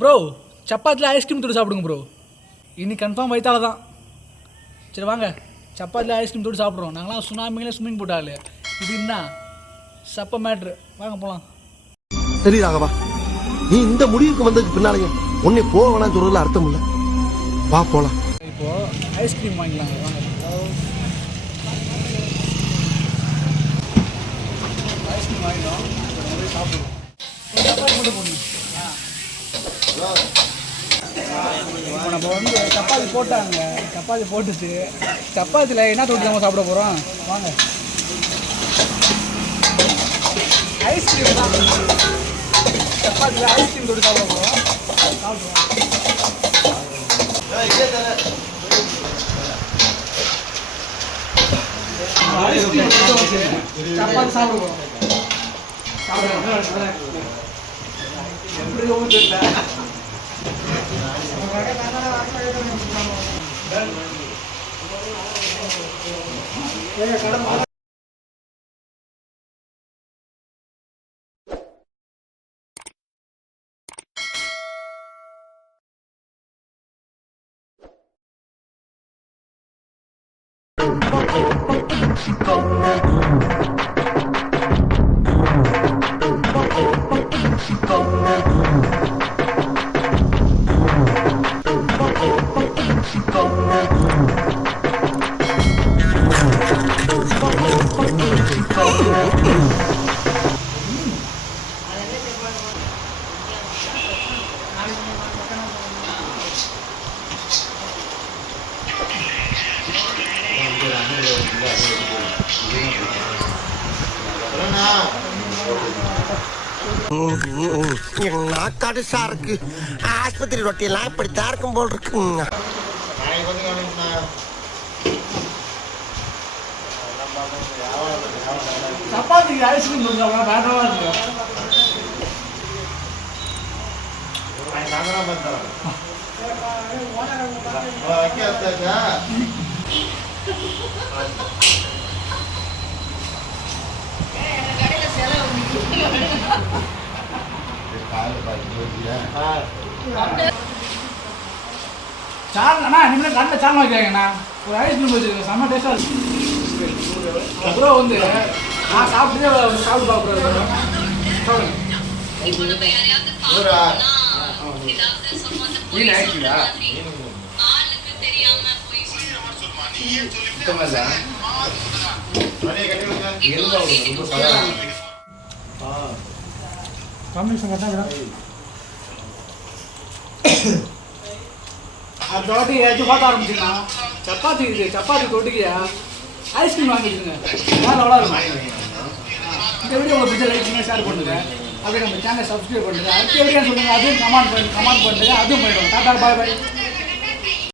Bro சப்பாத்தியில் ice cream தொட்டு சாப்பிடுங்க bro. இன்னைக்கு கன்ஃபார்ம் வயிற்றால தான். சரி வாங்க சப்பாத்தியில் ஐஸ்கிரீம் தொட்டு சாப்பிட்றோம். நாங்களாம் சுனாமிங்களே ஸ்விம்மிங் போட்டாலே இது என்ன சப்ப மேட்ரு. வாங்க போகலாம். சரி ராகவா, நீ இந்த முடிவுக்கு வந்ததுக்கு பின்னாலையும் உன்னை போக வேணாம் சொல்றதுல அர்த்தம் இல்லை. வா போலாம். இப்போது ஐஸ்கிரீம் வாங்கிக்கலாங்க. வாங்க ஐஸ்கிரீம் வாங்கிட்டோம். சாப்பிடுவோம். சப்பாத்தி மட்டும் போடணும். இப்போ நம்ம வந்து சப்பாத்தி போட்டாங்க. சப்பாத்தி போட்டுட்டு சப்பாத்தியில் என்ன தொட்டு நம்ம சாப்பிட போகிறோம். வாங்க ஐஸ்கிரீம் தான். சப்பாத்தியில் ஐஸ்கிரீம் தொட்டு சாப்பிட போகிறோம். சாப்பிடுவோம். சப்பாத்தி சாப்பிட போகிறோம். சாப்பிடுவோம். எப்படி தெரியல. நாக்காடுசா இருக்கு. ஆஸ்பத்திரி ரொட்டியெல்லாம் இப்படித்தான் இருக்கும் போல் இருக்குங்க. சப்பாத்திக்கு ஐஸ்கிரீம் கொஞ்சம் வேண்டாமா இருக்கு. சால்னா இனிமேல் கண்ணில் சால்னா வைக்கிறாங்கண்ணா. ஒரு ஐஸ்கிரீம் வச்சுருக்கேன். செம்ம டேஸ்டாக இருக்கு. அப்புறம் வந்து நான் சாப்பிட்டு சாப்பிட்டு பார்க்குறேன். காம்பினேஷன் கரெக்டாக அந்த வாட்டி ஏதாச்சும் பார்க்க ஆரம்பிச்சுன்னா சப்பாத்தி இருக்குது. சப்பாத்தி தொட்டுக்கியா ஐஸ்கிரீம் வாங்கிடுங்க. வேறு எவ்வளோ இருக்கும். இந்த வீடியோ உங்கள் பிடிச்ச லைக் பண்ணி ஷேர் பண்ணுங்கள். அப்படியே நம்ம சேனலை சப்ஸ்கிரைப் பண்ணுங்கள். அடுத்த வீடியோ சொல்லுங்கள். அதுவும் கமெண்ட் பண்ணுங்கள். அதுவும் பண்ணிவிடுவோம். டாடா பாய் பாய்.